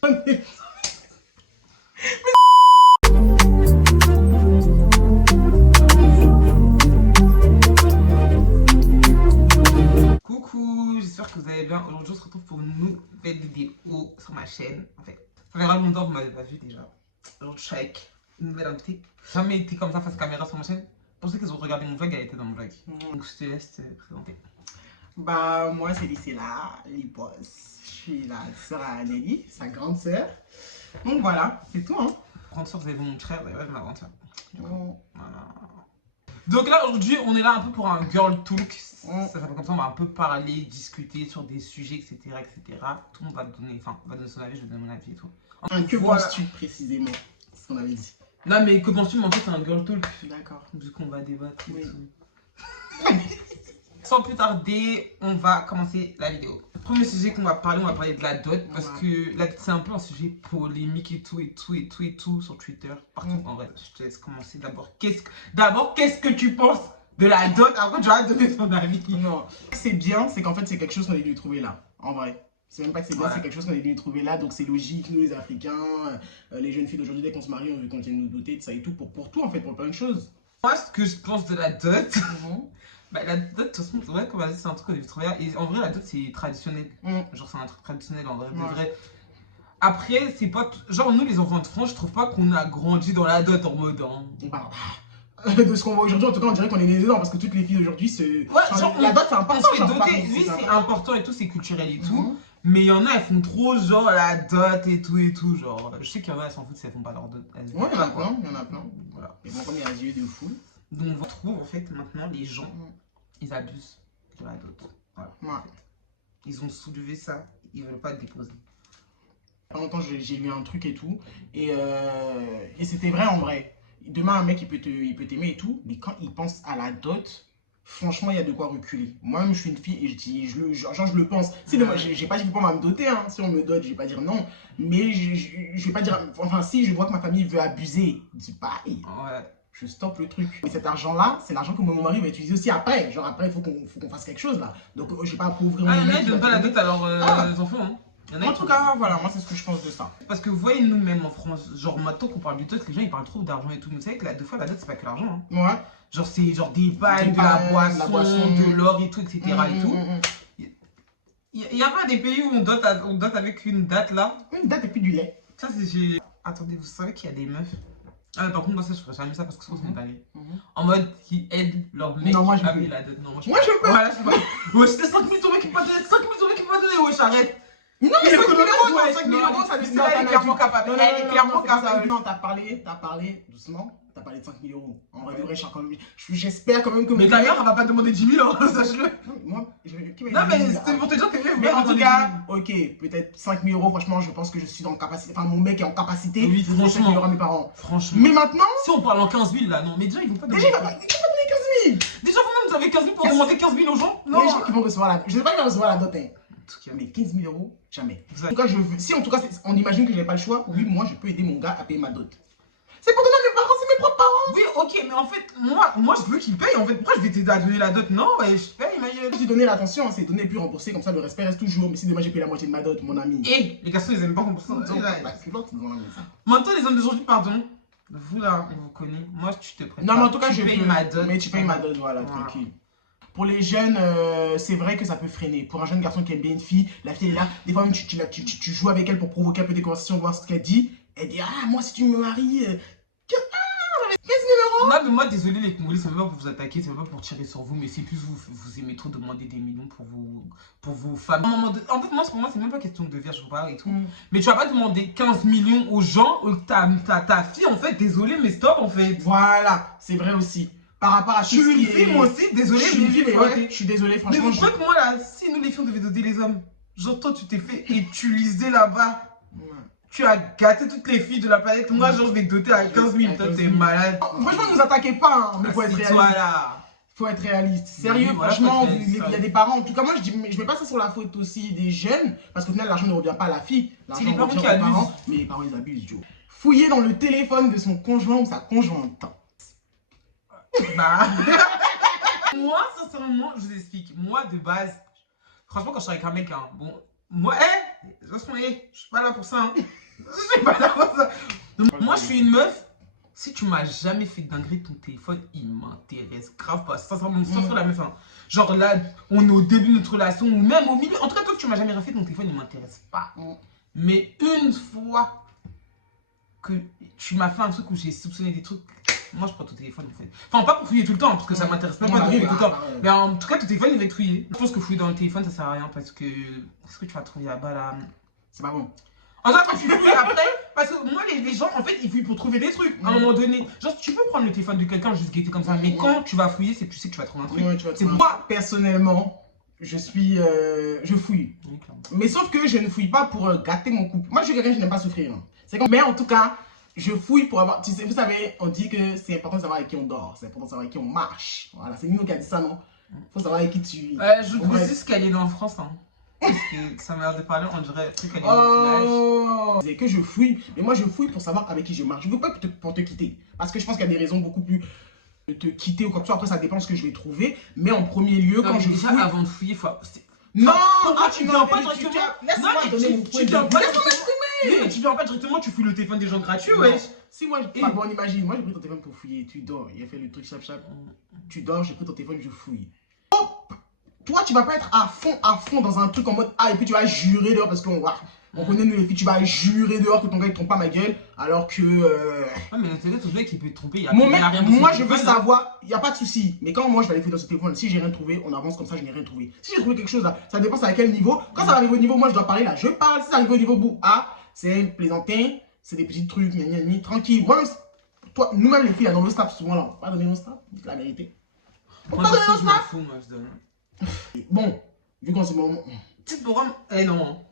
Coucou, j'espère que vous allez bien. Aujourd'hui, on se retrouve pour une nouvelle vidéo sur ma chaîne. En fait, ça fait vraiment longtemps que vous m'avez pas vu déjà. Aujourd'hui, je suis avec une nouvelle invitée. J'ai jamais été comme ça face caméra sur ma chaîne. Pour ceux qui ont regardé mon vlog, elle était dans mon vlog. Donc, je te laisse te présenter. Bah, moi, c'est Lycéla, Lipos. Je suis la sœur à Nelly, sa grande sœur. Donc voilà, c'est tout, hein. Grande soeur, vous avez vu mon frère, d'ailleurs, je m'avance. Oh. Voilà. Donc là, aujourd'hui, on est là un peu pour un girl talk. Ça s'appelle comme ça, on va un peu parler, discuter sur des sujets, etc. etc. Tout le monde va donner, va donner son avis, je vais donner mon avis et tout. Que penses-tu précisément? C'est ce qu'on avait dit. Non, mais que penses-tu? Mais en fait, c'est un girl talk. D'accord. Du coup, on va débattre. Oui. Sans plus tarder, on va commencer la vidéo. Premier sujet qu'on va parler de la dot. Parce que la dot, c'est un peu un sujet polémique et tout sur Twitter. Partout, en vrai. Je te laisse commencer d'abord. Qu'est-ce que tu penses de la dot? Après, tu vas donner ton avis. Non, c'est bien, c'est qu'en fait, c'est quelque chose qu'on est dû trouver là, en vrai. C'est même pas que c'est bien, c'est quelque chose qu'on est dû trouver là, donc c'est logique, nous les Africains, les jeunes filles d'aujourd'hui, dès qu'on se marie, on veut qu'on vienne nous doter de ça et tout, pour tout en fait, pour plein de choses. Moi, ce que je pense de la dot, bah, la dot, de toute façon, c'est vrai qu'on va dire c'est un truc qu'on a dû trouver là. Et en vrai, la dot, c'est traditionnel. Genre, c'est un truc traditionnel en vrai. De vrai. Après, c'est pas. Genre, nous, les enfants de France, je trouve pas qu'on a grandi dans la dot en mode. Bah, de ce qu'on voit aujourd'hui, en tout cas, on dirait qu'on est nés dedans parce que toutes les filles d'aujourd'hui se. Ouais, genre, la dot, c'est important. Oui, c'est important et tout, c'est culturel et tout. Mais il y en a, elles font trop genre la dot et tout. Genre, je sais qu'il y en a, elles s'en foutent si elles font pas leur dot. Ouais, il y en a plein, il y en a plein. Voilà. Et bon, comme il y a des yeux de fou. Donc, on retrouve en fait maintenant les gens, ils abusent de la dot. Voilà. Ouais. Ils ont soulevé ça, ils veulent pas le déposer. Pas longtemps, j'ai lu un truc et tout. Et c'était vrai en vrai. Demain, un mec, il peut t'aimer et tout. Mais quand il pense à la dot, franchement, il y a de quoi reculer. Moi-même, je suis une fille et je le pense. Si demain, j'ai pas dit qu'on va me doter. Hein. Si on me dote, je vais pas dire non. Mais je vais pas dire. Enfin, si je vois que ma famille veut abuser, je dis pareil. Ouais. Je stoppe le truc. Et cet argent-là, c'est l'argent que mon mari va utiliser aussi après. Genre après, il faut qu'on fasse quelque chose là. Donc, je vais pas appauvrir mon mec. Ils donnent pas la dot à leurs enfants. Hein. En tout cas, voilà, moi c'est ce que je pense de ça. Parce que vous voyez, nous même en France, genre maintenant qu'on parle du dot, les gens ils parlent trop d'argent et tout. Mais vous savez que des fois la dot c'est pas que l'argent. Hein. Ouais. Genre c'est genre des balles, de la boisson, de l'or et tout, etc. et tout. Il y a pas des pays où on dote avec une date là. Une date et puis du lait. Ça c'est. Attendez, vous savez qu'il y a des meufs. Ah, par contre, moi ça je ferais jamais ça parce que c'est spontané. En mode qui aident leur mec à payer la dot. Non, moi je peux. Voilà, je peux. Ouais, c'était 5 000 ton mec qui m'a donné. 5 000 ton mec qui m'a donné. Ouais, j'arrête. Non, mais 5 000 euros, 5 000 euros, ça lui elle est clairement capable. Elle est clairement capable. Non, t'as parlé doucement. T'as parlé de 5 000 euros. En vrai, de vrai, j'espère quand même que. Mais d'ailleurs, elle va pas demander 10 000 euros, sache-le. Moi, non, mais c'était pour te dire que. Mais en tout cas, ok, peut-être 5 000 euros, franchement, je pense que je suis dans capacité. Enfin, mon mec est en capacité. Oui, franchement. 5 000 euros à mes parents. Franchement. Mais maintenant. Si on parle en 15 000 là, non, mais déjà, ils vont pas donner. Déjà, ils vont pas donner 15 000. Déjà, vous-même, vous avez 15 000 pour demander 15 000 aux gens? Non. Les gens qui vont recevoir la. Je sais pas qui vont recevoir la dot, hein. Mais 15 000 euros, jamais. En tout cas, si en tout cas on imagine que j'ai pas le choix, oui, moi je peux aider mon gars à payer ma dot. C'est pour donner à mes parents, c'est mes propres parents. Oui, ok, mais en fait, moi je veux qu'il paye. En fait, pourquoi je vais t'aider à donner la dot? Non, ouais, je paye, imagine. Si donner l'attention, c'est donner puis rembourser, comme ça le respect reste toujours. Mais si demain j'ai payé la moitié de ma dot, mon ami. Et les garçons, ils aiment pas rembourser. Maintenant, les hommes d'aujourd'hui, pardon. Vous là, on vous connaît. Moi, tu te prêtes. Non, mais en tout cas, je paye ma dot. Mais tu payes ma dot, voilà, tranquille. Pour les jeunes, c'est vrai que ça peut freiner. Pour un jeune garçon qui aime bien une fille, la fille est là. Des fois même, tu joues avec elle pour provoquer un peu des conversations, voir ce qu'elle dit. Elle dit, ah, moi, si tu me maries, 15 000 euros. Non, mais moi, désolé, les Congolais, c'est pas pour vous attaquer, c'est pas pour tirer sur vous, mais c'est plus vous aimez trop demander des millions pour vos femmes. En fait, moi, pour moi, c'est même pas question de vierge, je vous parle et tout. Mais tu vas pas demander 15 millions aux gens, ta fille, en fait, désolé, mais stop, en fait. Voilà, c'est vrai aussi. Par rapport à je suis une fille, moi aussi, désolé, mais je suis désolé, franchement. Mais vous croyez que moi, là, si nous les filles, on devait doter les hommes, genre toi, tu t'es fait utiliser là-bas. Tu as gâté toutes les filles de la planète. Moi, genre, je vais te doter à 15 000. Toi, t'es malade. Franchement, ne vous attaquez pas, hein, mais faut être réaliste. Voilà. Faut être réaliste. Sérieux, franchement, il y a des parents. En tout cas, moi, je mets pas ça sur la faute aussi des jeunes, parce qu'au final, l'argent ne revient pas à la fille. C'est les parents qui abusent. Mais les parents, ils abusent, Joe. Fouiller dans le téléphone de son conjoint ou sa conjointe. Bah. Moi, sincèrement, je vous explique. Moi, de base, franchement, quand je suis avec un mec, hein, bon, moi, De toute façon, je suis pas là pour ça. Hein. Je suis pas là pour ça. Donc, moi, je suis une meuf. Si tu m'as jamais fait de dinguerie, ton téléphone, il m'intéresse grave pas. Ça sera la meuf. Hein. Genre là, on est au début de notre relation ou même au milieu. En tout cas, toi, tu m'as jamais refait, ton téléphone, il m'intéresse pas. Mais une fois que tu m'as fait un truc où j'ai soupçonné des trucs, moi, je prends ton téléphone en fait. Enfin, pas pour fouiller tout le temps, parce que ça m'intéresse même pas de fouiller tout le temps. Mais en tout cas, ton téléphone, il va être fouillé. Je pense que fouiller dans le téléphone, ça sert à rien parce que. Qu'est-ce que tu vas trouver là-bas là? C'est pas bon. En fait, quand tu fouilles après, parce que moi, les gens, en fait, ils fouillent pour trouver des trucs. À un moment donné, genre, tu peux prendre le téléphone de quelqu'un juste guetter comme ça, mais quand tu vas fouiller, c'est que tu sais que tu vas trouver un truc. C'est moi, personnellement, je fouille. Mais sauf que je ne fouille pas pour gâter mon couple. Moi, je suis quelqu'un qui n'aime pas souffrir. Hein. Mais en tout cas, je fouille pour avoir. Tu sais, vous savez, on dit que c'est important de savoir avec qui on dort, c'est important de savoir avec qui on marche. Voilà, c'est Nino qui a dit ça, non? Faut savoir avec qui tu. Je précise qu'elle est en France. Hein. Parce que ça m'a l'air de parler, on dirait qu'elle est au village. C'est que je fouille, mais moi je fouille pour savoir avec qui je marche. Je veux pas pour te quitter. Parce que je pense qu'il y a des raisons beaucoup plus de te quitter ou quoi que ce soit. Après, ça dépend de ce que je vais trouver. Mais en premier lieu, quand je déjà, fouille. avant de fouiller, faut. Non, tu viens pas directement. Laisse-moi donner mon point de vue. Tu viens pas directement, tu fouilles le téléphone des gens gratuits, ouais. Si moi, bon, imagine, moi j'ai pris ton téléphone pour fouiller, tu dors, il a fait le truc chap. Tu dors, j'ai pris ton téléphone, je fouille. Hop, toi tu vas pas être à fond dans un truc en mode et puis tu vas jurer dehors parce qu'on connaît nous les filles, tu vas jurer dehors que ton gars il trompe pas ma gueule alors que. Ouais, mais ton mec il peut te tromper, moi je veux savoir, il y a pas de souci, mais quand moi je vais aller fouiller dans ce téléphone, si j'ai rien trouvé, on avance comme ça, je n'ai rien trouvé. Si j'ai trouvé quelque chose là, ça dépend c'est à quel niveau. Quand ça arrive au niveau, moi je dois parler là, je parle. Si ça arrive au niveau bout A, c'est plaisantin, c'est des petits trucs, tranquille. Moi, toi, nous-mêmes les filles là dans le snap souvent là, pas donner nos snap, dites la vérité. On pas donner nos snap. Bon, vu qu'on se met au moment. Petite pour non.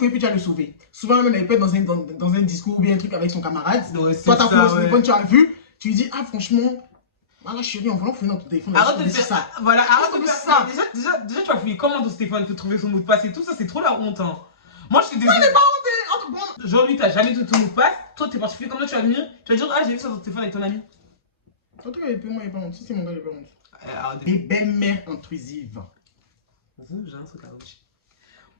Et puis tu vas le sauver. Souvent même elle peut être dans un discours ou bien un truc avec son camarade. Ouais, toi t'as fouillé dans son téléphone, tu as vu, tu lui dis franchement, voilà chérie, on va fouiller dans ton téléphone. Arrête de faire ça. Voilà, arrête de faire ça. Déjà tu vas fouiller comment dans ce téléphone pour trouver son mot de passe et tout ça, c'est trop la honte. Hein. Moi je suis désolée. Non, pas honte. Genre lui t'as jamais donné ton mot de passe, toi t'es particulier comme là tu vas venir, tu vas dire j'ai vu ça dans ton téléphone avec ton ami. En tout cas moi il est pas honte, si c'est mon gars il est pas honte. Des belles-mères intrusives. J'ai un truc à dire.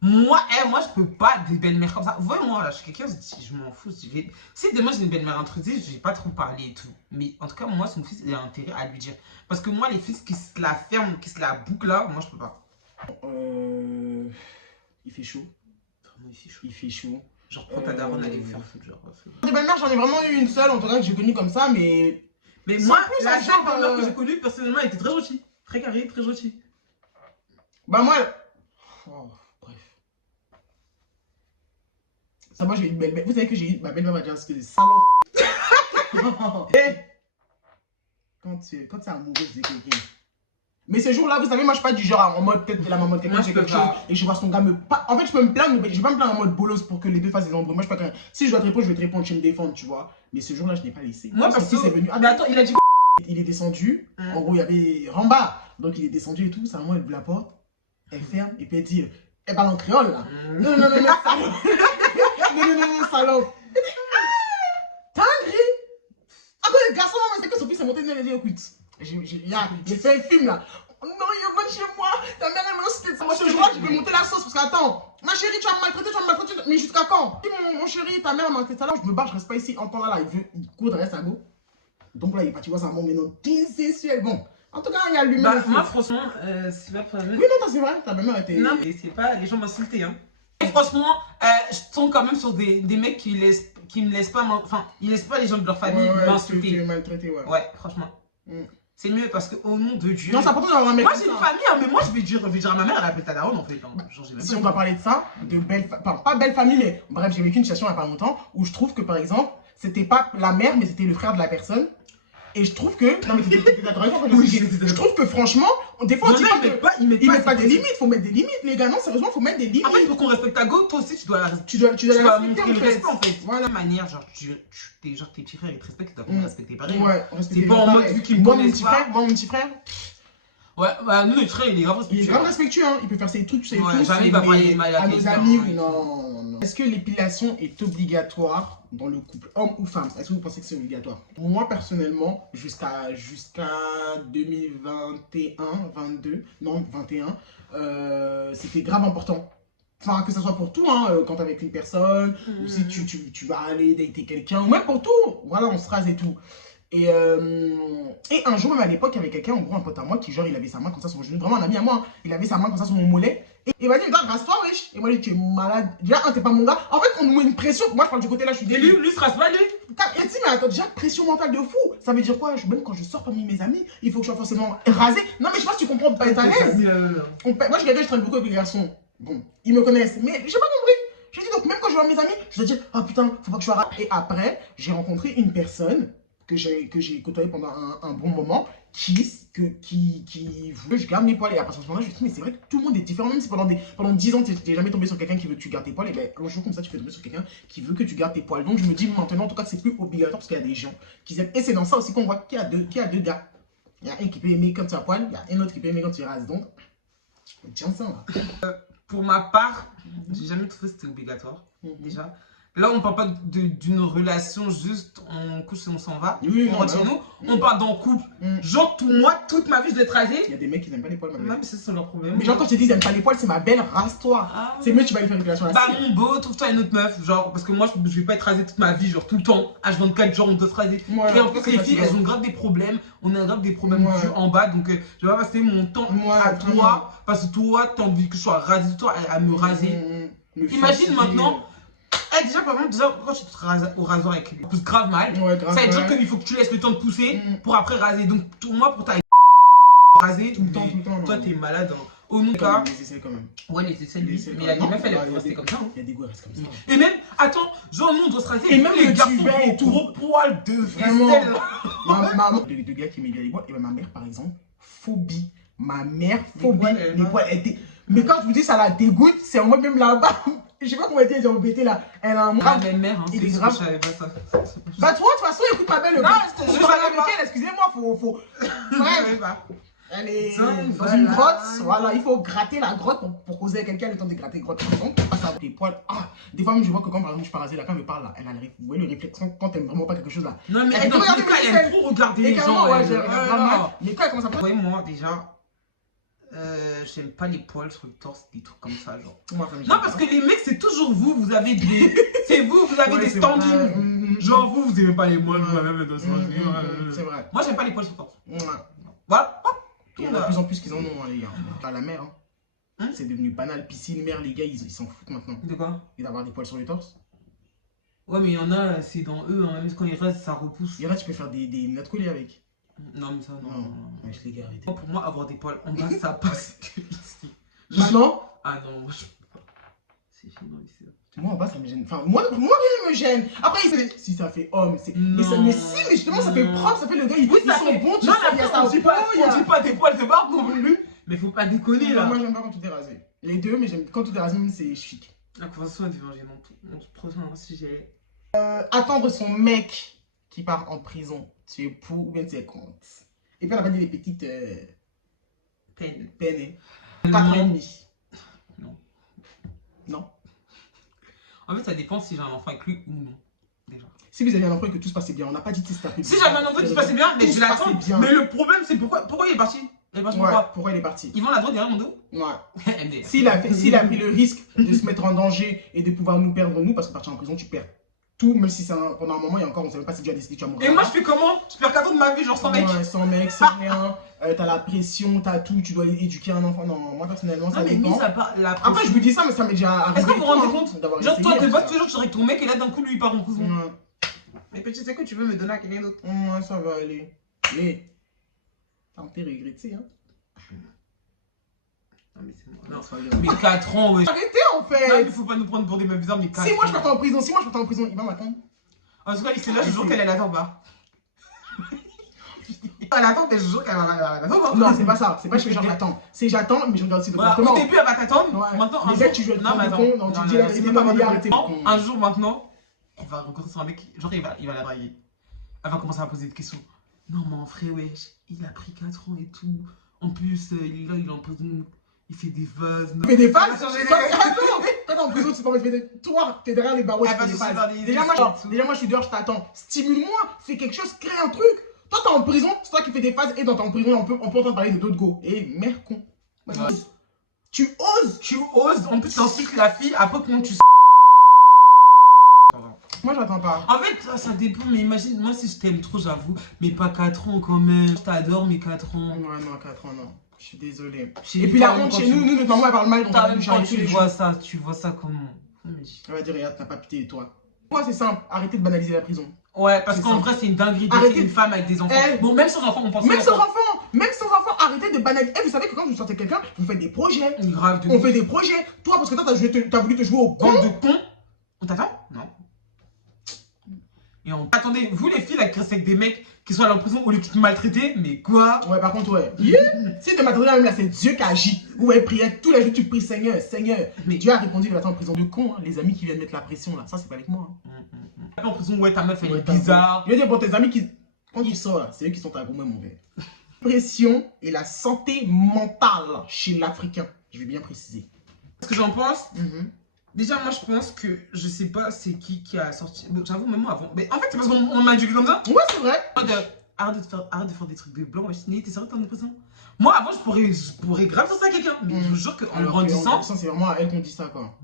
Moi, je peux pas des belles-mères comme ça. Voyez-moi, là, je suis quelqu'un, je m'en fous. Si demain j'ai une belle-mère intrusive, je vais pas trop parler et tout. Mais en tout cas, moi, son fils, il a intérêt à lui dire. Parce que moi, les fils qui se la ferment, qui se la bouclent là, moi, je peux pas. Il fait chaud. Vraiment, il fait chaud. Il fait chaud. Genre, prends ta daronne, allez vous faire foutre. Genre, des belles-mères, j'en ai vraiment eu une seule, en tout cas, que j'ai connue comme ça, mais. Mais moi, la seule belle-mère que j'ai connue, personnellement, elle était très gentille. Très carrée, très gentille. Bah, moi. Bref. Ça, moi, j'ai eu une belle-mère. Vous savez que j'ai eu. Ma belle-mère m'a dit que des salopes. Quand tu es amoureuse de quelqu'un. Mais ce jour-là, vous savez, moi, je suis pas du genre en mode peut-être de la maman de quelqu'un, c'est quelque chose. Et je vois son gars me. En fait, je peux me plaindre, mais je vais pas me plaindre en mode bolos pour que les deux fassent des embrouilles. Moi, je suis pas quelqu'un. Si je dois te répondre, je vais te répondre, je vais me défendre, tu vois. Mais ce jour-là, je n'ai pas laissé. Moi, parce que. c'est venu. Mais attends, il a dit. Il est descendu. En gros, il y avait Ramba. Donc, il est descendu et tout. C'est à moi, elle ouvre la porte. Elle ferme. Et puis, elle dit. Elle parle en créole, là. Non, salope. non, salope. T'as un gris. Ah, le garçon, c'est que son fils est monté. Elle dit, écoute. J'ai fait un film, là. Non, il est bon chez moi. Ta mère, elle me lance. Moi, ce jour-là, je vais monter la sauce. Parce qu'attends. Ma chérie, tu vas me maltraiter, Mais jusqu'à quand? Mon chéri, ta mère m'a maltraité. Alors, je me bats, je reste pas ici. En temps là, il court derrière sa go. Donc là, il est parti voir sa maman, mais non, sexuel. Bon, en tout cas, il y a lui-même. Moi, franchement, c'est pas pour la Oui, non, c'est vrai, ta belle-mère était. Non, mais c'est pas les gens m'insulter, hein. Et franchement, je tombe quand même sur des mecs qui me laissent pas. Enfin, ils laissent pas les gens de leur famille m'insulter. Tu es maltraité, ouais. Ouais, franchement. C'est mieux parce qu'au nom de Dieu. Non, c'est important d'avoir un mec. Moi, j'ai une famille, hein, mais moi, je vais dire à ma mère, elle appelle ta daronne en fait. Si on va parler de ça, de belle. Pas belle famille, mais bref, j'ai vécu une situation il y a pas longtemps où je trouve que par exemple, c'était pas la mère, mais c'était le frère de la personne. Et je trouve que. Non, mais t'es d'accord avec moi. Je trouve que franchement, des fois, on dit pas que. Ils mettent pas des limites, faut mettre des limites, les gars. Non, sérieusement, faut mettre des limites. Après, pour qu'on respecte ta go, toi aussi, tu dois montrer le respect en fait. Voilà la manière, genre, tes petits frères, ils te respectent, tu dois pas les respecter pareil. Ouais, c'est pas en mode vu qu'ils me connaissent pas. Moi, mon petit frère. Ouais, bah nous, notre frère, il est grave respectueux. Il est grave respectueux, hein. Il peut faire ses trucs, tu sais, tout. Jamais il va parler mal à nos amis, non. Est-ce que l'épilation est obligatoire dans le couple, homme ou femme? Est-ce que vous pensez que c'est obligatoire? Moi, personnellement, jusqu'à 2021, 22, non, 21, c'était grave important. Enfin, que ce soit pour tout, hein, quand t'es avec une personne, ou si tu vas aller dater quelqu'un, ou même pour tout. Voilà, on se rase et tout. Et un jour, même à l'époque, il y avait quelqu'un, en gros, un pote à moi, qui genre, il avait sa main comme ça sur mon genou, vraiment un ami à moi, hein, il avait sa main comme ça sur mon mollet, et il m'a dit, gars, rase-toi, wesh. Et moi, j'ai dit, tu es malade. Déjà, t'es pas mon gars. En fait, on nous met une pression. Moi, je parle du côté là, je suis Et désolé. lui se rase pas, lui. Et tu sais, mais attends, déjà, pression mentale de fou. Ça veut dire quoi? Même quand je sors parmi mes amis, il faut que je sois forcément rasé. Non, mais je sais pas si tu comprends, pas être à l'aise. Moi, je suis quelqu'un, je traîne beaucoup avec les garçons. Bon, ils me connaissent, mais j'ai pas compris. Je dis donc, même quand je vois mes amis, je dois dire, ah putain, faut pas que je sois rasé. Et après, j'ai rencontré une personne que j'ai côtoyée pendant un bon moment qui veut que je garde mes poils. Et à partir de ce moment-là, je me suis dit, mais c'est vrai que tout le monde est différent. Même si pendant 10 ans, tu n'es jamais tombé sur quelqu'un qui veut que tu gardes tes poils, et ben, un jour comme ça, tu fais tomber sur quelqu'un qui veut que tu gardes tes poils. Donc, je me dis maintenant, en tout cas, c'est plus obligatoire parce qu'il y a des gens qui aiment. Et c'est dans ça aussi qu'on voit qu'il y a deux gars. Il y a un qui peut aimer quand tu as poil, il y a un autre qui peut aimer quand tu rases. Donc, tiens ça là. Pour ma part, j'ai jamais trouvé que c'était obligatoire, déjà. Là, on parle pas d'une relation juste, on couche et on s'en va. Oui, on rentre chez nous. On parle d'un couple. Genre, moi, toute ma vie, je l'ai rasé. Il y a des mecs qui n'aiment pas les poils, Même si c'est leur problème. Mais genre, quand tu dis ils n'aiment pas les poils, c'est ma belle, rase-toi. C'est mieux, tu vas aller faire une relation Bah, mon beau, trouve-toi une autre meuf. Genre, parce que moi, je vais pas être rasé toute ma vie, genre tout le temps. H24, genre, on doit se raser. Et en plus, les filles, elles ont grave des problèmes. On a grave des problèmes en bas. Donc, je vais pas passer mon temps à toi. Parce que toi, t'as envie que je sois rasé, toi, à me raser. Imagine maintenant. Déjà, par exemple, quand tu te rases au rasoir avec lui, ça pousse grave mal. Ça veut dire qu'il faut que tu laisses le temps de pousser pour après raser. Donc, moi, pour ta raser, tout le temps. Toi, t'es malade. Au nom cas. Les aisselles quand même. Ouais, les aisselles, mais il y a des meufs, elles vont rester comme ça. Il y a des gars, elles restent comme ça. Et même, attends, genre, nous, on doit se raser. Et même les garçons, et tout. Gros poils de vraiment. vaisselle. Maman, les deux gars qui aiment bien les poils, et ma mère, par exemple, phobie. Ma mère, phobie. Les poils, elle était. Mais quand je vous dis ça la dégoûte, c'est en mode même là-bas. Je sais pas comment elle dit, elle est embêtée là. Elle a un grave. Ma mère, hein. Il est grave. Je savais pas ça. Bah, toi, de toute façon, écoute ma belle. Non, je parle avec elle, excusez-moi, faut. Ouais, elle est dans une grotte, voilà, il faut gratter la grotte pour causer avec quelqu'un le temps de gratter la grotte. Donc, passe avec les poils. Ah, des fois, même je vois que quand par exemple je suis rasé là, quand elle me parle là, elle a vous voyez le réflexe quand elle aime vraiment pas quelque chose là. Non, mais dans tous les cas, elle aime trop regarder les gens. Ouais, je regarde vraiment. Mais quand elle commence à parler. Moi, déjà. J'aime pas les poils sur le torse, des trucs comme ça, genre. Non, parce que les mecs, c'est toujours vous avez des. C'est vous avez des standings. Genre, vous aimez pas les poils, vous même dans c'est vrai. Moi, j'aime pas les poils sur le torse. Voilà. Il y en a de plus en plus qu'ils en ont, les gars. À la mer, c'est devenu banal. Piscine, mer, les gars, ils s'en foutent maintenant. De quoi? Et d'avoir des poils sur le torse. Ouais, mais il y en a, c'est dans eux, hein. Même quand ils restent, ça repousse. Il y en a, tu peux faire des notes collées avec. Non, mais ça, non. Mais je les gars, arrêtez. Pour moi, avoir des poils en bas, ça passe que ici. Maintenant? Ah non, moi, je peux pas. C'est fini, ici. Moi, en bas, ça me gêne. Enfin, moi, rien me gêne. Après, si ça fait homme, c'est. Mais si, mais justement, ça fait propre, ça fait le gars, ils sont bons, tu sais, il y a ça. On dit pas des poils de barbe non plus. Mais faut pas déconner là. Moi, j'aime pas quand tout est rasé. Les deux, mais j'aime quand tout est rasé, même c'est chic. La conversation est divergée dans tout. On se prochain sujet. Attendre son mec qui part en prison, tu es pour ou bien tu es contre. Et puis on a pas dit les petites peines. 4 ans et demi. Non. Non. En fait, ça dépend si j'ai un enfant avec lui ou non. Déjà. Si vous avez un enfant et que tout se passait bien, on n'a pas dit que c'était. Si j'avais un enfant et que tout se passait bien, mais je l'attends. Mais le problème, c'est pourquoi il est parti. Pourquoi il est parti? Ils vont la droite derrière mon dos. Ouais. S'il a pris le risque de se mettre en danger et de pouvoir nous perdre, nous, parce que partir en prison, tu perds tout, même si pendant un moment, il y a encore, on ne sait même pas si tu as décidé que tu vas mourir. Et moi, je fais comment? Je perds 4 ans de ma vie, genre sans mec. Ouais, sans mec, sans rien. T'as la pression, t'as tout, tu dois éduquer un enfant. Non, moi, personnellement, ça dépend. Après, je vous dis ça, mais ça m'est déjà arrivé. Est-ce que vous vous rendez compte? Genre, toi, tu vois, toujours, tu serais ton mec et là, d'un coup, lui, il part en prison. Mais petit, c'est que tu veux me donner à quelqu'un d'autre? Ouais, ça va aller. Mais, t'as un peu regretté, hein. Non, mais c'est moi. Non, mais 4 ans, ouais. Arrêtez en fait. Non, mais faut pas nous prendre pour des meufs bizarres, mais 4 ans. Si moi je partais en prison, il va m'attendre. En tout cas, c'est là, je jure qu'elle attend pas. Elle attend, mais je jure qu'elle attend pas. Non, c'est pas ça. C'est pas que je fais genre j'attends. C'est j'attends, mais je regarde aussi le comportement. Au début, elle va t'attendre. Maintenant, un jour. Tu joues à con, non, tu dis la vérité, pas me arrêter. Un jour maintenant, elle va rencontrer son mec, genre il va la draguer. Elle va commencer à poser des questions. Non, mon frère, wesh, il a pris 4 ans et tout. En plus, il est là, il est en prison. Il fait des vases. Il fait des vases? Attends, toi t'es en prison, tu peux pas faire des. Toi, t'es derrière les barreaux, tu fais des vases. Déjà, moi, je suis dehors, je t'attends. Stimule-moi, fais quelque chose, crée un truc. Toi, t'es en prison, c'est toi qui fais des phases et dans ton prison, on peut entendre parler de d'autres go. Eh, merde con. Tu oses. Tu oses, en plus, t'insultes la fille, après, comment tu. Moi, j'attends pas. En fait, ça dépend, mais imagine, moi, si je t'aime trop, j'avoue, mais pas 4 ans quand même. Je t'adore, mais 4 ans. Ouais, non, 4 ans, non. Je suis désolé. Chez Et puis la toi, honte quand chez tu- nous, notre maman, elle parle mal, donc on va Quand lui charrier tous tu les vois jours. ça, tu vois ça comment? Elle va dire, regarde, t'as pas pitié de toi. Moi, c'est simple. Arrêtez de banaliser la prison. Ouais, parce C'est qu'en ça. vrai, c'est une dinguerie de Arrêtez. tuer une femme avec des enfants. Eh. Bon, même sans enfants, on pense Même aux sans enfants. enfants, arrêtez de banaliser. Eh, vous savez que quand vous sortez quelqu'un, vous faites des projets. Grave de On fait des projets. Toi, parce que toi, t'as voulu te jouer au con. bande de cons. On t'attend? Non. Et on... Attendez, vous les filles là qui restent avec des mecs qui sont à la prison au lieu de te maltraiter, mais quoi? Ouais, par contre, ouais. Si tu m'attendais même là, c'est Dieu qui agit. Où elle priait tous les jours, tu pries Seigneur, Seigneur. Mais Dieu a répondu, il va en prison. De con, hein, les amis qui viennent mettre la pression là, ça c'est pas avec moi. Hein. En prison, ouais, ta meuf elle Ouais, est bizarre. Je veux dire, bon, tes amis qui. Quand tu sors là, c'est eux qui sont ta gourmet, mon gars. La pression et la santé mentale chez l'Africain. Je vais bien préciser. Ce que j'en pense, Mhm. déjà, moi je pense que je sais pas c'est qui a sorti. Bon, j'avoue, même moi avant. Mais en fait, c'est parce qu'on m'a éduqué comme ça. Ouais, c'est vrai. Arrête de faire des trucs de blanc, wesh. T'es sérieux, t'es en prison? Moi avant, je pourrais grave faire ça à quelqu'un. Mais je vous jure qu'en Alors grandissant. c'est vraiment à elle qu'on dit ça, quoi.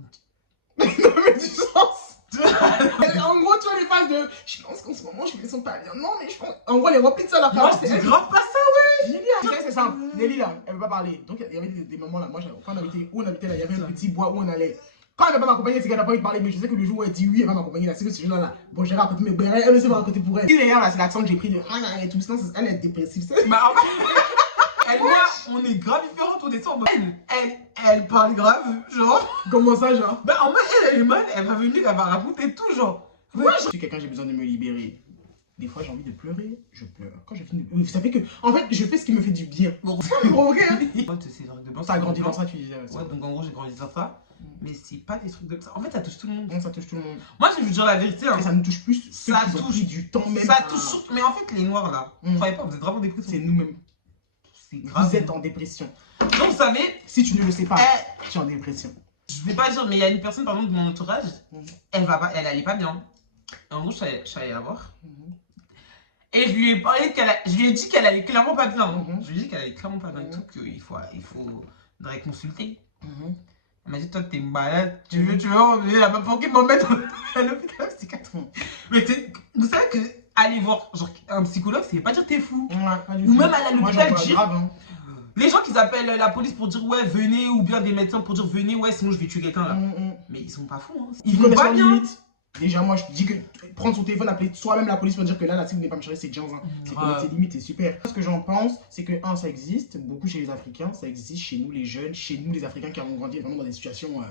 Non, mais du sens. En gros, tu vois les phases de. Je pense qu'en ce moment, je me sens pas bien. Non, mais je pense. En gros, elle est remplie de ça, la Moi, phrase. je dis grave pas ça. Nelly, c'est simple. Nelly, là, elle veut pas parler. Donc, il y avait des moments là. Moi, quand on habitait là, il y avait un petit bois où on allait. Quand elle ne veut pas m'accompagner, c'est qu'elle n'a pas envie de parler. Mais je sais que le jour où elle dit oui, elle va m'accompagner là. C'est que ce jour-là, là, bon, j'irai à côté, mais elle aussi va à côté pour elle. Si les gars, là, c'est l'accent que j'ai pris de. Et tout ça, elle est dépressive. Bah, en fait, elle, moi, on est grave différentes, on descend. Elle parle grave, genre. Comment ça, genre? Bah, en mode, elle est mal, elle va venir, elle va raconter tout, genre. Moi, je suis quelqu'un, j'ai besoin de me libérer. Des fois, j'ai envie de pleurer, je pleure. Quand je finis de. Vous savez que, en fait, je fais ce qui me fait du bien. Bon, C'est pas me provoquer, hein. c'est des trucs de blanc. Ça a grandi dans ça, tu disais. Ouais, donc en gros, j'ai grandi dans ça. Mais c'est pas des trucs de ça. En fait, ça touche tout le monde. Non, ça touche tout le monde. Moi, je vais vous dire la vérité. Hein. Et ça nous touche plus. Ceux Ça qui ont touche. pris du temps même. Ça touche surtout. Mais en fait, les noirs là, vous croyez pas, vous êtes vraiment dépressifs. C'est nous-mêmes. C'est grave. Vous êtes en dépression. Donc, vous savez, Si tu ne le sais pas, elle- tu es en dépression. je vais pas dire, mais il y a une personne, par exemple, de mon entourage, Mhm. elle allait pas bien. Et en gros, je suis allée la voir. Et je lui ai parlé je lui ai dit qu'elle allait clairement pas bien. Mhm. Je lui ai dit qu'elle allait clairement pas bien et tout, qu'il faudrait consulter. Mhm. Elle m'a dit, toi, t'es malade, tu veux revenir là-bas pour qu'il m'en mette à l'hôpital psychiatrique. Mais vous savez que aller voir genre, un psychologue, ça veut pas dire que t'es fou. Ouais, pas du Ou tout. même aller à Moi, l'hôpital j'en vois dire, grave, hein. les gens qui appellent la police pour dire, ouais, venez, ou bien des médecins pour dire, venez, ouais, sinon je vais tuer quelqu'un là. Mais ils sont pas fous, hein. Ils vont connaissent pas leurs bien. limites. Déjà, moi, je dis que prendre son téléphone, appeler soi-même la police pour dire que là, la cible n'est pas me chercher, c'est déjà un. C'est connaître ses limites, c'est super. Ce que j'en pense, c'est que, un, ça existe, beaucoup chez les Africains, ça existe chez nous, les jeunes, chez nous, les Africains qui avons grandi vraiment dans des situations.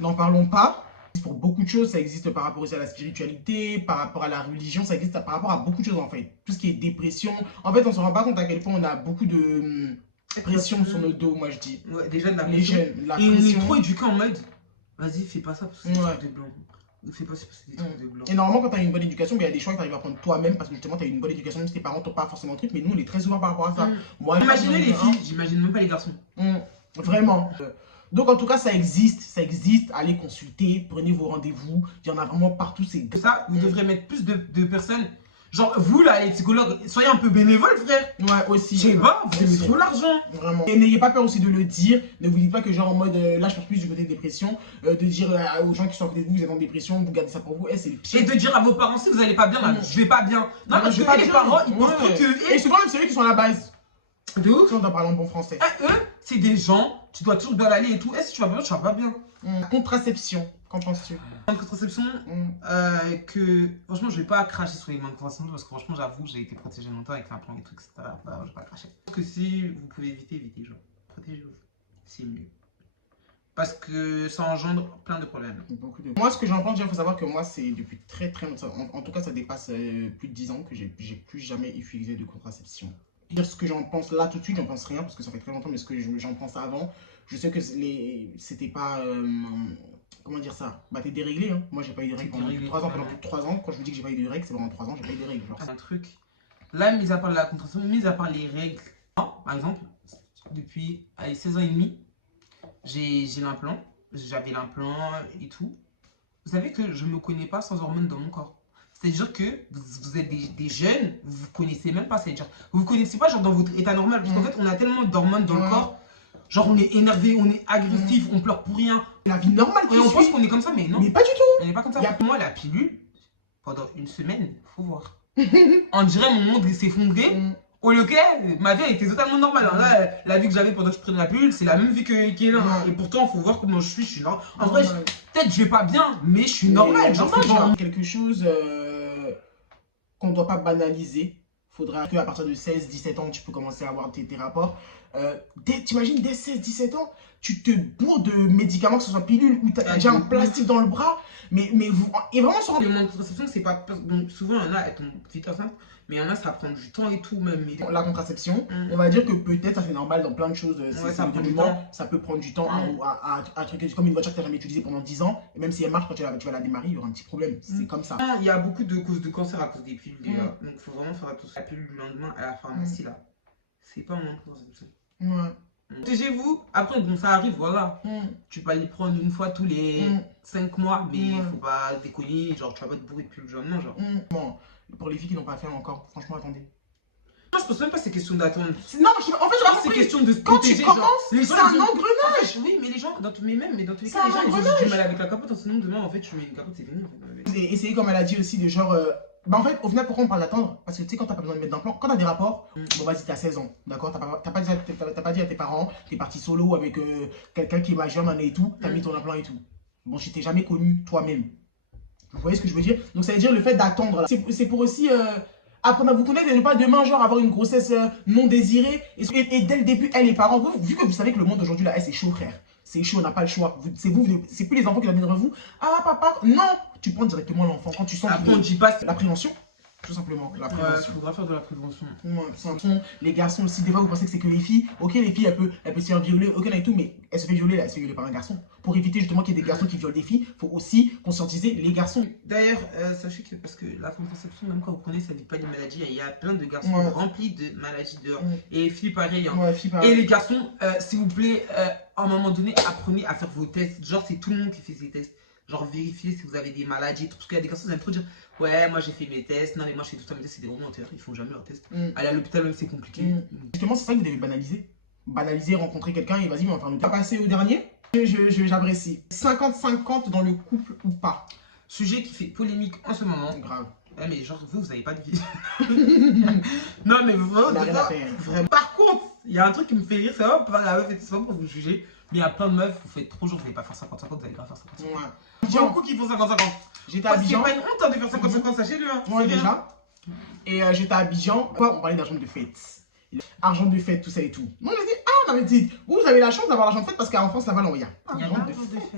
N'en parlons pas. Pour beaucoup de choses, ça existe par rapport aussi à la spiritualité, par rapport à la religion, ça existe par rapport à beaucoup de choses en fait. Tout ce qui est dépression. En fait, on se rend pas compte à quel point on a beaucoup de pression sur nos dos, moi je dis. Ouais, déjà de la Les pression. jeunes, la Et on est pression. trop éduqués en mode, vas-y, fais pas ça parce que c'est des Ouais. trucs de blanc. Fais pas ça parce que c'est des trucs de blanc. Et normalement, quand tu as une bonne éducation, il y a des choix que tu arrives à prendre toi-même parce que justement, tu as une bonne éducation, même si tes parents t'ont pas forcément le truc, mais nous, on est très ouverts par rapport à ça. Moi, Imaginez les filles, j'imagine même pas les garçons. Vraiment. Donc, en tout cas, ça existe, allez consulter, prenez vos rendez-vous, il y en a vraiment partout. C'est Ça, vous devrez mettre plus de personnes. Genre, vous là, les psychologues, soyez un peu bénévoles, frère. Ouais, aussi. Je sais pas, vous aimez trop l'argent. Vraiment. Et n'ayez pas peur aussi de le dire. Ne vous dites pas que genre en mode là je pense plus du côté de dépression. De dire aux gens qui sont à côté de vous, vous êtes en dépression, vous gardez ça pour vous. C'est le pire. Et de dire à vos parents si vous allez pas bien, là, je vais pas bien. Non, parce je que vais pas les bien. parents, ils pensent Ouais. que. Et souvent même c'est eux qui sont à la base. De ouf. Si on doit parler en bon français. Eux, c'est des gens, tu dois toujours bien aller et tout. Et si tu vas bien, tu vas pas bien. Contraception, qu'en penses-tu? En contraception, que franchement, je vais pas cracher sur les mains de contraception parce que franchement, j'avoue, j'ai été protégée longtemps avec l'implant et tout, etc. Bah, je vais pas cracher. Parce que si vous pouvez éviter, évitez, genre. Protégez-vous. C'est mieux. Parce que ça engendre plein de problèmes. Moi, ce que j'en pense, il faut savoir que moi, c'est depuis très très longtemps. En tout cas, ça dépasse plus de 10 ans que j'ai plus jamais utilisé de contraception. Dire ce que j'en pense là tout de suite, j'en pense rien parce que ça fait très longtemps, mais ce que j'en pense avant, je sais que c'était pas. Comment dire ça? Bah, t'es déréglé, hein. Moi, j'ai pas eu de règles pendant plus de 3 ans. Pendant plus de 3 ans, quand je vous dis que j'ai pas eu de règles, c'est pendant 3 ans, j'ai pas eu de règles. Genre. Un truc. Là, mis à part la contraception, mis à part les règles, par exemple, depuis 16 ans et demi, j'ai l'implant. J'avais l'implant et tout. Vous savez que je ne me connais pas sans hormones dans mon corps. C'est-à-dire que vous êtes des jeunes, vous ne connaissez même pas. C'est-à-dire vous ne connaissez pas genre dans votre état normal. Parce qu'en fait, on a tellement d'hormones dans le corps. Genre, on est énervé, on est agressif, on pleure pour rien. La vie normale qui Et on pense suit. qu'on est comme ça, mais non. Mais pas du tout. On n'est pas comme ça. Y a- Pour moi, la pilule, pendant une semaine, faut voir. On dirait mon monde s'est effondré. Au lieu que ma vie a été totalement normale. Hein. Là, la vie que j'avais pendant que je prenais la pilule, c'est la même vie qui est là. Hein. Et pourtant, faut voir comment je suis normal. En vrai, peut-être je vais pas bien, mais je suis normal. Genre, c'est genre... Quelque chose qu'on ne doit pas banaliser. Faudra qu'à partir de 16-17 ans, tu peux commencer à avoir tes rapports. T'imagines, dès 16-17 ans, tu te bourres de médicaments, que ce soit pilule ou t'as déjà un plastique dans le bras. Mais vous... Et vraiment, sur Le manque de contraception, c'est pas... Bon, souvent, il y en a, elles tombent vite enceinte. Mais il y en a, ça prend du temps et tout, même. la contraception, on va dire que peut-être ça c'est normal dans plein de choses. Ouais, ça prend du temps. temps. Ça peut prendre du temps à truquer. C'est comme une voiture que tu n'as jamais utilisée pendant 10 ans. Et même si elle marche, quand tu vas la démarrer, il y aura un petit problème. C'est comme ça. Il y a beaucoup de causes de cancer à cause des pilules déjà. Donc il faut vraiment faire attention. La pilule du lendemain à la pharmacie là, c'est pas un manque de contraception. Protégez-vous. Après, bon, ça arrive, voilà. Tu peux aller prendre une fois tous les 5 mois, mais faut pas déconner. Genre, tu vas pas te bourrer de pilule du lendemain, genre. Bon, pour les filles qui n'ont pas fait encore, franchement, attendez. Non, je pense même pas que c'est question d'attendre. Non, en fait, je pense c'est question de se quand protéger. tu commences, c'est un engrenage. Oui, mais les gens, dans tous les cas, les gens, ils ont du mal avec la capote. Sinon, demain, en fait, tu mets une capote, c'est fini. En fait. Et essayer, comme elle a dit aussi, de genre. Bah en fait, au final, pourquoi on parle d'attendre? Parce que tu sais, quand t'as pas besoin de mettre d'implant, quand t'as des rapports, bon vas-y, t'as 16 ans, d'accord? T'as pas dit à tes parents, t'es parti solo avec quelqu'un qui est majeur, nan et tout, t'as mis ton implant et tout. Bon, je t'ai jamais connu toi-même. Vous voyez ce que je veux dire? Donc ça veut dire le fait d'attendre. C'est pour aussi apprendre à vous connaître et ne pas demain, genre, avoir une grossesse non désirée. Et dès le début, les parents, vu que vous savez que le monde aujourd'hui, là, c'est chaud, frère. C'est chaud, on n'a pas le choix. C'est plus les enfants qui viennent vers vous. Ah, papa, non! Tu prends directement l'enfant quand tu sens Après, on dit pas. la prévention, tout simplement. La prévention. Il faudra faire de la prévention. Les garçons aussi, des fois, vous pensez que c'est que les filles. Ok, les filles, elle peut se faire violer, ok, et tout, mais elle se fait violer, là, elle se fait violer par un garçon. Pour éviter justement qu'il y ait des garçons qui violent des filles, il faut aussi conscientiser les garçons. D'ailleurs, sachez que parce que la contraception, même quand vous prenez, ça ne dit pas les maladies. Il y a plein de garçons remplis de maladies dehors. Et les filles, pareil. Hein. Et les garçons, s'il vous plaît, à un moment donné, apprenez à faire vos tests. Genre, c'est tout le monde qui fait ses tests. Genre, vérifiez si vous avez des maladies. Parce qu'il y a des garçons qui aiment trop dire ouais, moi j'ai fait mes tests. Non, mais moi je fais tout ça, mes tests, c'est des gros menteurs. Ils font jamais leurs tests. Aller à l'hôpital, même, c'est compliqué. Justement, c'est ça que vous devez banaliser. Banaliser, rencontrer quelqu'un et vas-y, on va faire notre. On va passer au dernier. J'apprécie. 50-50 dans le couple ou pas. Sujet qui fait polémique en ce moment. Grave. Ouais, mais genre, vous avez pas de vie. Non, mais vraiment. Par contre, il y a un truc qui me fait rire, c'est pas la meuf, c'est pas pour vous juger. Mais il y a plein de meufs, vous faites trop genre, vous n'allez pas faire 50-50, vous allez grave faire 50-50. Il y a beaucoup qui font 50-50. J'étais à Abidjan. C'est pas une honte hein, de faire 50-50, sachez-le. Hein. Ouais, déjà. Et j'étais à Abidjan. On parlait d'argent de fête. Argent de fête, tout ça et tout. Moi, je dis, ah, on avait dit, vous avez la chance d'avoir l'argent de fête parce qu'en France, là-bas, il y a pas argent de fête.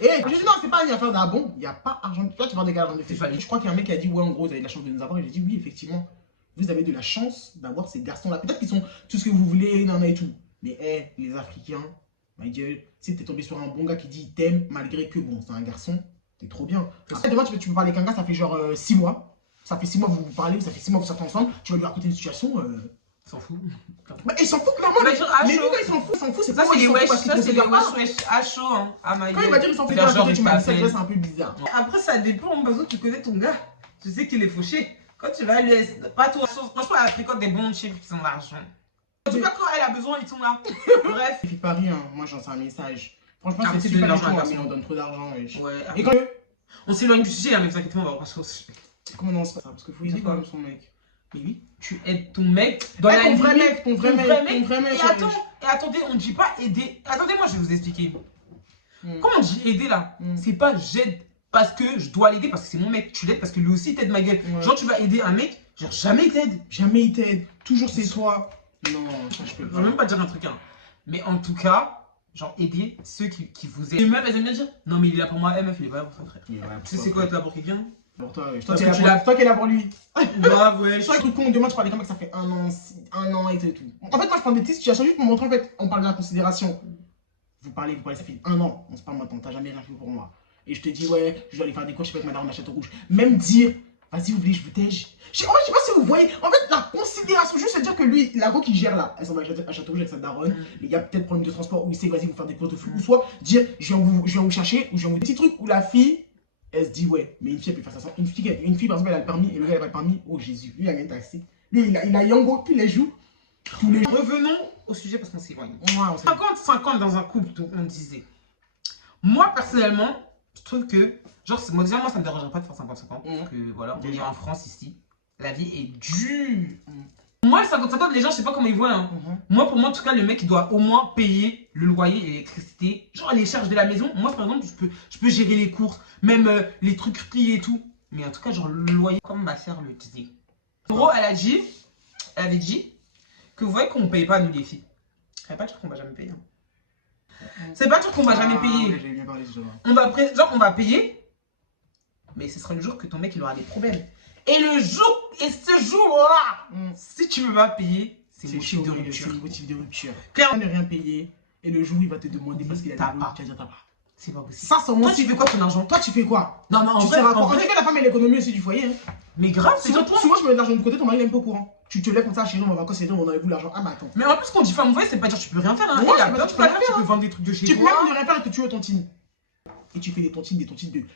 Et je dis, non, c'est pas une affaire d'abon. Il n'y a pas argent de fête. Tu vas regarder l'argent de fête. Je crois qu'il y a un mec qui a dit, ouais, en gros, vous avez de la chance de nous avoir. Et j'ai dit, oui, effectivement, vous avez de la chance d'avoir ces garçons-là. Peut-être qu'ils sont tout ce que vous voulez, nan, et tout. Mais, les Africains, ma gueule, si t'es tombé sur un bon gars qui dit il t'aime, malgré que, bon, c'est un garçon, t'es trop bien. Après, demain, tu peux parler avec un gars, ça fait genre 6 mois. Ça fait 6 mois que vous vous parlez, ça fait 6 mois que vous sortez ensemble. Tu vas lui raconter une situation. Il s'en fout. Bah, il s'en fout clairement. Mais les gars, ils s'en foutent. Ça, c'est les wesh. Ça, c'est les wesh à chaud. Hein. Quand il va dire il s'en fout de la photo, tu m'as dit ça, c'est un peu bizarre. Après, ça dépend parce que tu connais ton gars. Tu sais qu'il est fauché. Quand tu vas lui. Pas toi. Franchement, elle fréquente des bons chiffres qui sont l'argent. En tout cas, quand elle a besoin, ils sont là. Bref. Il fait pas rien. Moi, j'en sais un message. Franchement, c'est super l'argent, mais on donne trop d'argent. Et quand on s'éloigne du sujet, mais vous inquiétez pas, on va repartir au sujet. Comment on se passe ça? Parce qu'il faut aider quand même son mec. Mais oui, tu aides ton mec dans la ton vrai mec, ton vrai mec. Et attendez, on ne dit pas aider. Attendez, moi je vais vous expliquer. Quand on dit aider là, c'est pas j'aide parce que je dois l'aider parce que c'est mon mec. Tu l'aides parce que lui aussi t'aide ma gueule. Genre tu vas aider un mec, genre jamais il t'aide. Jamais il t'aide. Toujours c'est toi. Non, ça je peux pas. Je vais même pas dire un truc hein. Mais en tout cas, genre aider ceux qui vous aident. Les meufs elles aiment bien dire non mais il est là pour moi, meuf il est pas là pour son frère. Tu sais c'est quoi être là pour quelqu'un? Pour toi, ouais. Toi qui es là pour lui. Grave, ouais. Je crois que con, demain tu parles avec un mec, ça fait un an et tout. En fait, moi je prends des petites situations juste pour montrer en fait, on parle de la considération. Vous parlez, ça fait un an, on se parle maintenant, t'as jamais rien fait pour moi. Et je te dis, ouais, je dois aller faire des courses avec madame à Château-Rouge. Même dire, vas-y, vous voulez, je vous tège. En fait, je sais pas si vous voyez, en fait, la considération, juste se dire que lui, la go qui gère là, elle s'en va à Château-Rouge avec sa daronne, les gars, peut-être problème de transport, où il sait, vas-y, vous faire des courses de flou, ou soit dire, je viens vous chercher, ou je viens vous. Petit truc où la fille, elle se dit, ouais, mais une fille, elle peut faire ça. Une fille, par exemple, elle a le permis, et le gars, elle a pas le permis. Oh Jésus, lui, il a rien taxé. Lui, il a Yango, puis les joues. Tous les jours. Revenons au sujet parce qu'on s'éloigne. Ouais, on sait. 50-50 dans un couple, donc on disait. Moi, personnellement, je trouve que, genre, moi, déjà, moi, ça me dérangerait pas de faire 50-50. Parce que, voilà, on est en France ici. La vie est dure. Moi, le 50-50, les gens, je sais pas comment ils voient. Hein. Moi, pour moi, en tout cas, le mec, il doit au moins payer le loyer et l'électricité. Genre, les charges de la maison. Moi, par exemple, je peux gérer les courses, même les trucs frits et tout. Mais en tout cas, genre, le loyer, comme ma soeur le disait. En gros, elle avait dit que vous voyez qu'on ne paye pas, nous, les filles. Ça veut pas dire qu'on va jamais payer. Hein. C'est pas dire qu'on va jamais payer. J'avais bien parlé, Genre, on va payer, mais ce sera le jour que ton mec, il aura des problèmes. Et ce jour-là, si tu veux pas payer, c'est motif de rupture. C'est motif de rupture. Clairement. Ne rien payer, et le jour où il va te demander parce qu'il a T'as des pas. tu vas dire t'as pas. C'est pas possible. Ça, c'est Toi, tu fais quoi ton argent? Toi, tu fais quoi? Non, mais en Tu vrai, sais pas. On dit que la femme, elle économie aussi du foyer. Hein. mais grave, c'est Souvent, toi. souvent, je mets de l'argent de côté, ton mari, il est même pas au courant. Tu te lèves comme ça, chérie, on va en vacances, on enlève l'argent. Ah, mais attends. Mais en plus, quand on dit femme voyez, c'est pas dire que tu peux rien faire. Hein. Ouais, Il y a c'est pas plein dire de que tu peux rien facteurs, tu faire. peux vendre des trucs de chez Tu peux toi. même ne rien faire et que tu es tontine. Et tu fais des tontines de.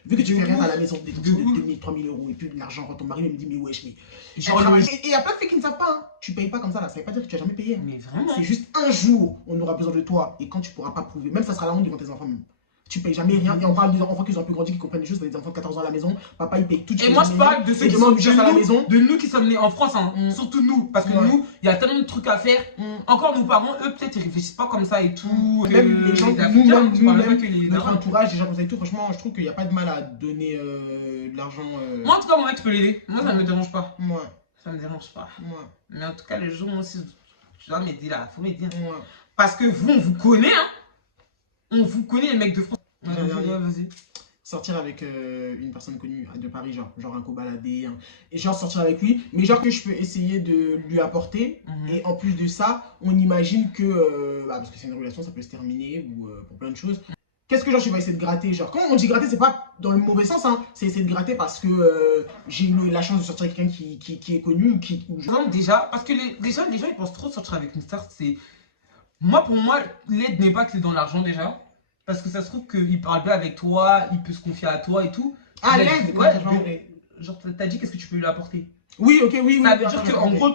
Vu que tu fais rien à la maison, des tontines de 2000, 3000 euros et puis de l'argent quand ton mari me dit, mais wesh, mais. Genre, Et il y a plein de filles qui ne savent pas. Hein. Tu payes pas comme ça là, ça veut pas dire que tu vas jamais payer. mais vraiment. C'est juste un jour, on aura besoin de toi et quand tu pourras pas prouver, même ça sera la honte devant tes enfants même. Tu payes jamais rien et on parle des enfants qui ont un peu grandi, qui comprennent les choses, des enfants de 14 ans à la maison, papa il paye tout. Et moi je parle de ceux qui sont à la maison. de nous qui sommes nés en France, hein. Surtout nous, parce que nous, il y a tellement de trucs à faire. Encore nos parents, eux peut-être ils réfléchissent pas comme ça et tout. Même les gens, nous-mêmes, notre entourage, des gens comme ça et tout, franchement, je trouve qu'il n'y a pas de mal à donner de l'argent. Moi en tout cas, mon mec, je peux l'aider. Moi ça me dérange pas. Ouais. Ça me dérange pas. Ouais. Mais en tout cas, le jour où aussi, tu dois m'aider là, faut m'aider. Ouais. Parce que vous, on vous connaît, hein. On vous connaît, les mecs de France. Vas-y. Sortir avec une personne connue de Paris, genre un cobaladé, hein. Et genre sortir avec lui, mais genre que je peux essayer de lui apporter. Et en plus de ça, on imagine que, parce que c'est une relation, ça peut se terminer ou pour plein de choses. Qu'est-ce que genre je vais essayer de gratter? Genre, quand on dit gratter, c'est pas dans le mauvais sens, hein. C'est essayer de gratter parce que j'ai eu la chance de sortir avec quelqu'un qui est connu ou qui. Non, déjà, parce que les gens ils pensent trop sortir avec une star. C'est. Moi, pour moi, l'aide n'est pas que c'est dans l'argent déjà. Parce que ça se trouve qu'il parle bien avec toi, il peut se confier à toi et tout. Ah, l'aide? Ouais, genre, t'as dit qu'est-ce que tu peux lui apporter? Oui, ok, oui. Ça veut dire qu'en gros,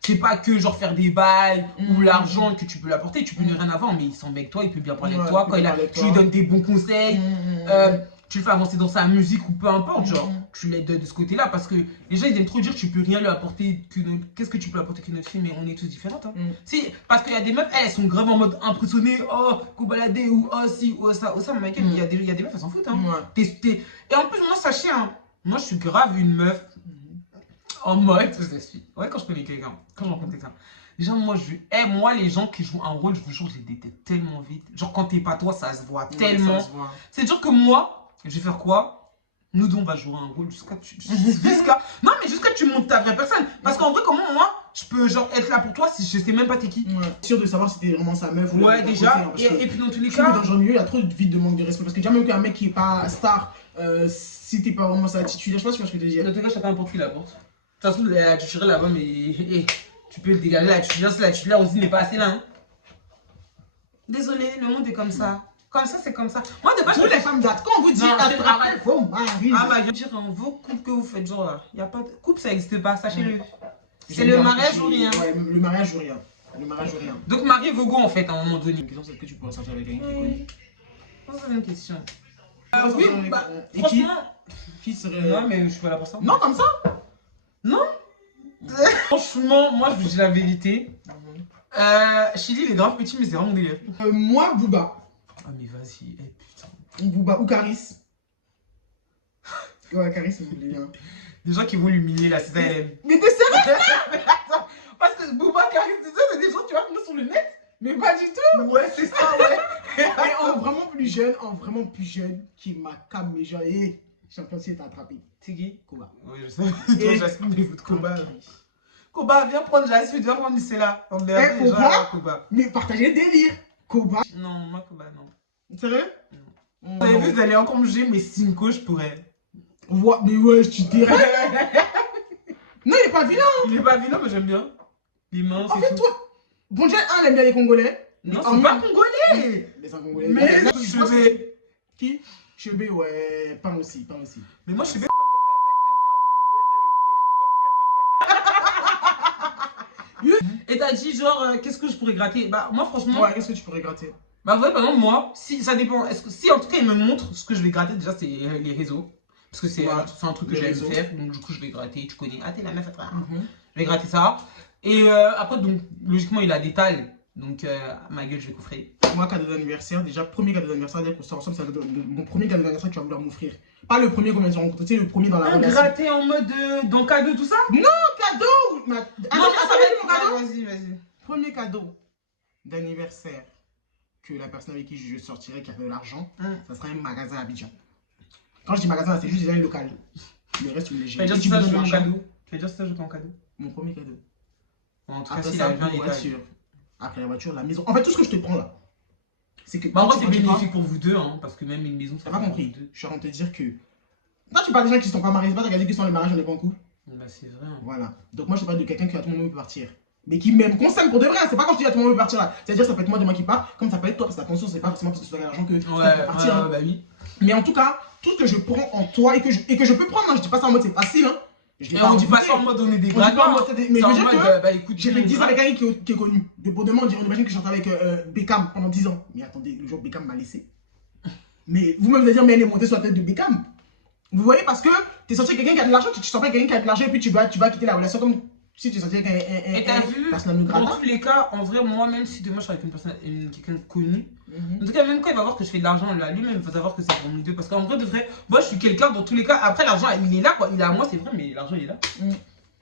c'est pas que genre faire des bails ou l'argent que tu peux lui apporter, tu peux ne rien avoir, mais il s'en met avec toi, il peut bien parler avec toi. Quand tu lui donnes des bons conseils, tu le fais avancer dans sa musique ou peu importe, genre, tu l'aides de ce côté-là. Parce que les gens ils aiment trop dire tu peux rien lui apporter, qu'est-ce que tu peux apporter qu'une autre fille, mais on est tous différentes. Hein. Si, parce qu'il y a des meufs, elles sont grave en mode impressionnées, oh, cobaladé ou oh, si, oh, ça, mais il y a des meufs, elles s'en foutent. Hein. Et en plus, moi, sachez, hein, moi je suis grave une meuf en mode, je suis. Ouais, quand je connais quelqu'un, quand je rencontre quelqu'un. Déjà, moi, les gens qui jouent un rôle, je vous jure, je les déteste tellement vite. Genre, quand t'es pas toi, ça se voit tellement. C'est sûr que moi, je vais faire quoi? Nous deux, on va jouer un rôle jusqu'à non, mais jusqu'à tu montes ta vraie personne. Parce qu'en vrai, comment moi, je peux genre être là pour toi si je sais même pas t'es qui? Sûr de savoir si t'es vraiment sa meuf ou ouais, déjà. Et puis dans tous les cas. Dans le genre milieu, il y a trop vite de manque de respect. Parce que déjà, même qu'un mec qui est pas star, si t'es pas vraiment sa attitude, je sais pas si tu vois ce que je veux dire. Dans tous les cas, chacun porte qui la porte. De toute façon, tu tirais là-bas, mais tu peux le dégager là. Tu viens, là aussi n'est pas assez là. Hein. Désolé, le monde est comme ça. Comme ça, c'est comme ça. Moi, de base, toutes les femmes datent. Quand on vous dit attraper vos maris. Ah, bah, je veux dire, vos couples que vous faites, genre là, il n'y a pas de couple, ça n'existe pas, sachez-le. C'est le mariage ou rien. Ouais, le mariage ou rien. Le mariage ou rien. Donc, mariez vos goûts en fait, à un moment donné. La question, c'est que tu pourrais sortir avec quelqu'un qui est connu. C'est une question. Oui, bah, et franchement. Qui serait. Non, mais je suis pas là pour ça. Non, comme ça. Non. Franchement, moi, je vous dis la vérité. Chili, il est grave petit, mais c'est vraiment mon délire. Moi, Booba. Ah, mais vas-y, putain. Booba ou Caris. Ouais, Caris, c'est mon délire. Des gens qui vont l'humilier là, c'est ça. Mais t'es sérieux? Mais attends, parce que Booba, Caris, c'est des gens que tu vas trouver sur le net. Mais pas du tout. Ouais, c'est ça, ouais. Et en vraiment plus jeune, qui m'a calmé, genre, hé, champion, si t'as attrapé. C'est qui? Koba. Oui, je sais. Toi, Jasmine, mais vous de Koba. Koba, viens prendre Jasmine, viens prendre Missela. Koba. Mais partagez le délire. Koba. Non, moi, Koba, non. Sérieux? Vous avez vu, vous allez encore me juger, mais Cinco, je pourrais. Ouais, mais ouais, je te dirais. Non, il est pas vilain. Il est pas vilain, mais j'aime bien. L'immense. En fait, toi, bon, déjà, elle aime bien les Congolais. Non, c'est pas congolais. Mais c'est un Congolais. Mais Chebé. Qui? Chebé, ouais, pas aussi. Mais moi, Chebé. Et Et t'as dit genre, qu'est-ce que je pourrais gratter? Bah, moi, franchement. Ouais, qu'est-ce que tu pourrais gratter? Bah, ouais, par exemple, moi, si ça dépend. Si en tout cas, il me montre ce que je vais gratter, déjà, c'est les réseaux. Parce que c'est un truc que j'aime faire. Donc, du coup, je vais gratter. Tu connais. Ah, t'es la meuf à toi. Je vais gratter ça. Et après, donc, logiquement, il a des talles. Donc, ma gueule, je vais coffrer. Moi, cadeau d'anniversaire, déjà, premier cadeau d'anniversaire, dire qu'on sort ensemble, c'est mon premier cadeau d'anniversaire que tu vas vouloir m'offrir. Pas le premier qu'on vient de se rencontrer, tu sais, le premier dans la relation. Gratter en mode dans cadeau, tout ça? Non, cadeau! Non, mon cadeau? vas-y, vas-y. Premier cadeau d'anniversaire que la personne avec qui je sortirai qui avait de l'argent, ça sera un magasin à Abidjan. Quand je dis magasin, c'est juste déjà un local. Le reste, tu me Tu vas dire ça, je veux mon cadeau. Tu vas dire ça, je veux ton cadeau. Mon premier cadeau. En tout cas, Après s'il ça, a bien la voiture. Après la voiture, la maison. En fait, tout ce que je te prends là, c'est que. Bah, en vrai, c'est bénéfique pour vous deux, hein, parce que même une maison, ça. T'as pas compris. Je suis en train de te dire que. Toi, tu parles des gens qui ne sont pas mariés, c'est pas t'as regardé qui sont les mariages, on est pas en couple. Bah, c'est vrai. Hein. Voilà. Donc, moi, je parle de quelqu'un qui à tout moment peut partir. Mais qui m'aime, consciemment pour de vrai. C'est pas quand je dis à tout moment peut partir là. C'est-à-dire, ça peut être moi demain qui part, comme ça peut être toi, parce que ta conscience, c'est pas forcément parce que tu as l'argent que tu peux partir. Ouais, bah oui. Mais en tout cas, tout ce que je prends en toi et que je peux prendre, hein, je dis pas ça en mode c'est facile, hein. Et on dit pas ça en mode on est des blagueurs. Mais je veux dire que bah écoute, j'ai fait 10 ans avec quelqu'un qui est connu. De demain, on imagine que je chantais avec Beckham pendant 10 ans. Mais attendez, le jour Beckham m'a laissé. Mais vous-même vous allez dire, mais elle est montée sur la tête de Beckham. Vous voyez, parce que tu es sorti avec quelqu'un qui a de l'argent, tu sors pas avec quelqu'un qui a de l'argent et puis tu vas quitter la relation comme si tu es sorti avec un. Et t'as vu, dans tous les cas, en vrai, moi, même si demain je suis avec une personne, quelqu'un de connu, en tout cas, même quand il va voir que je fais de l'argent, lui-même, il va savoir que c'est pour nous deux. Parce qu'en vrai, de vrai, moi, je suis quelqu'un, dans tous les cas, après, l'argent, il est là, quoi. Il est à moi, c'est vrai, mais l'argent, il est là.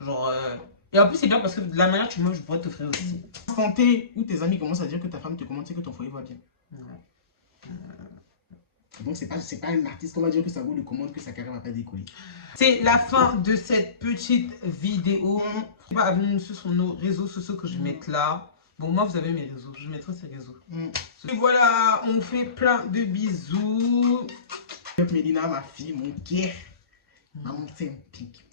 Genre. Et en plus, c'est bien parce que de la manière que moi, je pourrais t'offrir aussi. Santé, où tes amis commencent à dire que ta femme te commande, c'est que ton foyer va bien. Donc, c'est pas un artiste qu'on va dire que ça vaut le commande, que sa carrière va pas décoller. C'est la fin de cette petite vidéo. Venez nous suivre sur nos réseaux sociaux que je vais mettre là. Bon, moi, vous avez mes réseaux. Je mettrai ces réseaux. Et voilà, on fait plein de bisous. Mélina, ma fille, mon cœur, maman, c'est un pic.